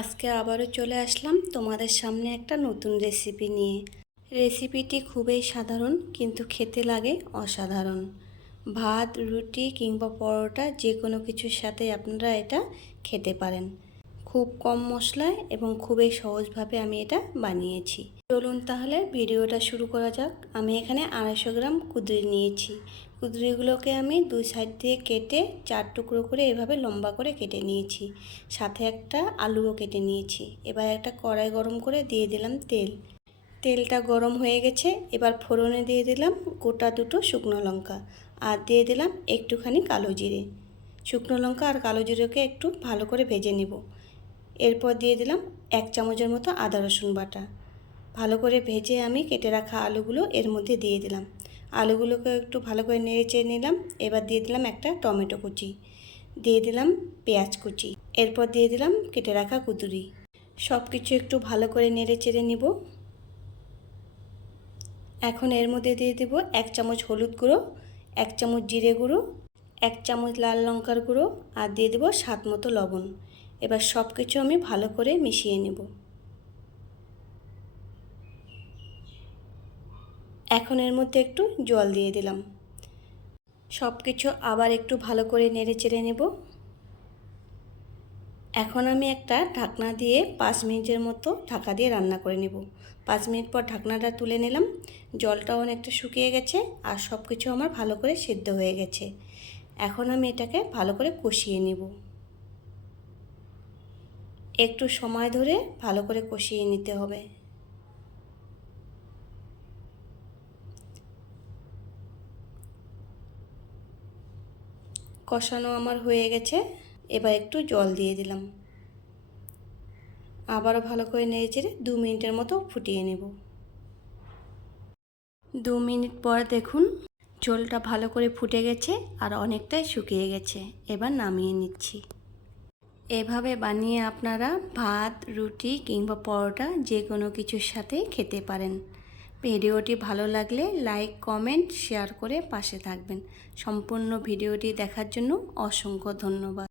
আজকে আবারও চলে আসলাম তোমাদের সামনে একটা নতুন রেসিপি নিয়ে। রেসিপিটি খুবই সাধারণ কিন্তু খেতে লাগে অসাধারণ। ভাত, রুটি কিংবা পরোটা যে কোনো কিছুর সাথে আপনারা এটা খেতে পারেন। খুব কম মশলায় এবং খুবই সহজভাবে আমি এটা বানিয়েছি। চলুন তাহলে ভিডিওটা শুরু করা যাক। আমি এখানে 250 গ্রাম কুদরি নিয়েছি। কুদরিগুলোকে আমি দুই সাইড দিয়ে কেটে 4 টুকরো করে এভাবে লম্বা করে কেটে নিয়েছি। সাথে একটা আলুও কেটে নিয়েছি। এবার একটা কড়াই গরম করে দিয়ে দিলাম তেল। তেলটা গরম হয়ে গেছে। এবার ফোড়নে দিয়ে দিলাম গোটা দুটো শুকনো লঙ্কা আর দিয়ে দিলাম একটুখানি কালো জিরে। শুকনো লঙ্কা আর কালো জিরেকে একটু ভালো করে ভেজে নেব। এরপর দিয়ে দিলাম 1 চামচের মতো আদা রসুন বাটা। ভালো করে ভেজে আমি কেটে রাখা আলুগুলো এর মধ্যে দিয়ে দিলাম। আলুগুলোকে একটু ভালো করে নেড়ে চেড়ে নিলাম। এবার দিয়ে দিলাম একটা টমেটো কুচি, দিয়ে দিলাম পেঁয়াজ কুচি, এরপর দিয়ে দিলাম কেটে রাখা কুদরি। সব কিছু একটু ভালো করে নেড়ে চেড়ে নিব। এখন এর মধ্যে দিয়ে দেব 1 চামচ হলুদ গুঁড়ো, 1 চামচ জিরে গুঁড়ো, 1 চামচ লাল লঙ্কার গুঁড়ো আর দিয়ে দেব স্বাদ মতো লবণ। এবার সব কিছু আমি ভালো করে মিশিয়ে নেব। এখন এর মধ্যে একটু জল দিয়ে দিলাম। সব কিছু আবার একটু ভালো করে নেড়ে চেড়ে নেব। এখন আমি একটা ঢাকনা দিয়ে 5 মিনিটের মতো ঢাকা দিয়ে রান্না করে নেব। 5 মিনিট পর ঢাকনাটা তুলে নিলাম। জলটাও অনেকটা শুকিয়ে গেছে আর সব কিছু আমার ভালো করে সিদ্ধ হয়ে গেছে। এখন আমি এটাকে ভালো করে কষিয়ে নেব। একটু সময় ধরে ভালো করে কষিয়ে নিতে হবে। কষানো আমার হয়ে গেছে। এবার একটু জল দিয়ে দিলাম। আবারও ভালো করে নেড়েচেড়ে 2 মিনিটের মতো ফুটিয়ে নেব। 2 মিনিট পর দেখুন ঝোলটা ভালো করে ফুটে গেছে আর অনেকটাই শুকিয়ে গেছে। এবার নামিয়ে নিচ্ছি। এভাবে বানিয়ে আপনারা ভাত, রুটি কিংবা পরোটা যে কোনো কিছুর সাথে খেতে পারেন। ভিডিওটি ভালো লাগলে লাইক, কমেন্ট, শেয়ার করে পাশে থাকবেন। সম্পূর্ণ ভিডিওটি দেখার জন্য অসংখ্য ধন্যবাদ।